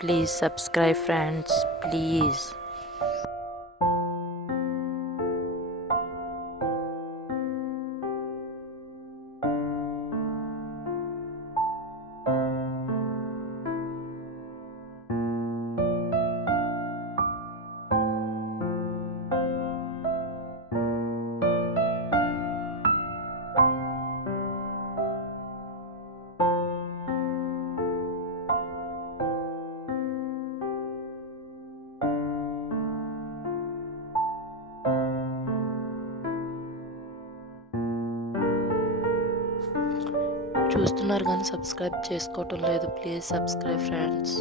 Please subscribe friends, please. చూస్తున్నారు కానీ subscribe చేసుకోవటం లేదు. Please subscribe friends.